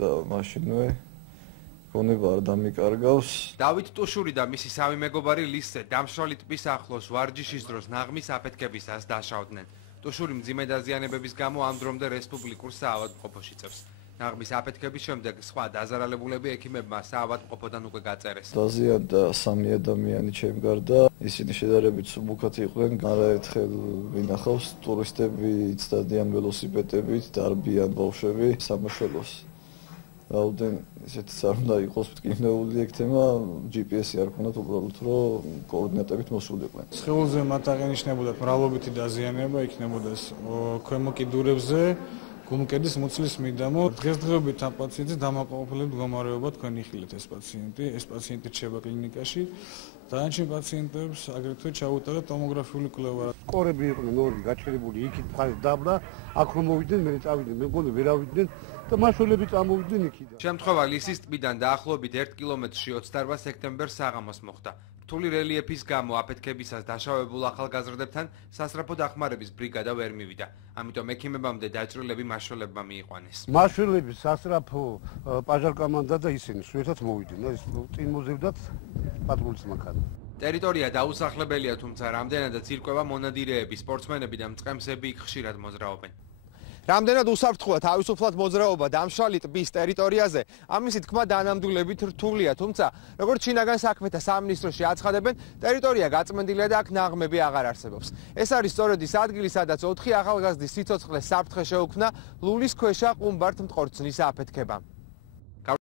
და მაშინვე გონება არ დამიკარგავს. დავით ტუშური და მისი სამი მეგობარი ლისზე დამშრალი ტბის ახლოს ვარჯიშის დროს ნაღმის აფეთქებისას დაშავდნენ. ტუშური მძიმე დაზიანებების გამო ამ დრომდე რესპუბლიკურ საავადმყოფოში წევს. ნაღმის აფეთქების შემდეგ სხვა დაზარალებულები ექიმებმა საავადმყოფოდან უკვე გაწერეს. დაზიანდა 3 ადამიანი ჩემ გარდა. ისინი შედარებით სუბუქად იყვნენ. არაერთხელ ვინახავს ტურისტები იცდადიან ველოსიპედებით, დარბიან ბავშვები სამაშველოს. რაოდენ ესეთი არ უნდა იყოს მტკივნეული ეგ თემა, GPS-ი არ ქონდათ უბრალოდ რომ კოორდინატებით მოსულიყვნენ. სხეულზე მათ აღენიშნებოდათ მრავლობითი დაზიანება, იქნებოდეს ქვემო კიდურებზე, გულმკერდის მუცლის მიდამო. დღესდღეობით ამ პაციენტის დამაკმაყოფილებელი მდგომარეობა თქვენ იხილეთ ეს პაციენტი რჩება კლინიკაში. დანარჩენ პაციენტებს აგრეთვე ჩაუტარეთ ტომოგრაფიული კვლევა. კორები იყვნენ ორი გაჩერებული, იქით მხარეს დაბლა, აქ რომ მოვიდნენ, მე წავიდნენ, მე მგონი ვერ ავიდნენ და მასშტაბები წამოვიდნენ იქიდან. შემთხვევა ლისის ტბიდან დაახლოებით 1 კილომეტრში 28 სექტემბერს საღამოს მოხდა. რთული რელიეფის გამო აფეთქებისას დაშავებულ ახალგაზრდებთან სასწრაფო დახმარების ბრიგადა ვერ მივიდა. ამიტომ ექიმებამდე დაჭრილები მაშველებმა მიიყვანეს. მაშველები სასწრაფო პაჟარ-კამანდა და ისინი სულეთად მოვიდნენ, ეს წინ მოზევდათ პატრულის მანქანა. ტერიტორია დაუსახლებელია, თუმცა რამდენადაც ირკვევა მონადირეები, სპორტსმენები და მწყემსები იქ ხშირად მოძრაობენ. რამდენად უსაფრთხოა თავისუფლად მოძრაობა დამშრალი ტბის ტერიტორიაზე, ამისი თქმა დანამდვილებით რთულია, თუმცა როგორც შინაგან საქმეთა სამინისტროში აცხადებენ, ტერიტორია გაწმენდილია და აქ ნაღმები აღარ არსებობს. ეს არის სწორედ ის ადგილი, სადაც 4 ახალგაზრდის სიცოცხლეს საფრთხე შეუქმნა ლულის ქვეშა ყუმბართ მტყორცნის აფეთქებამ.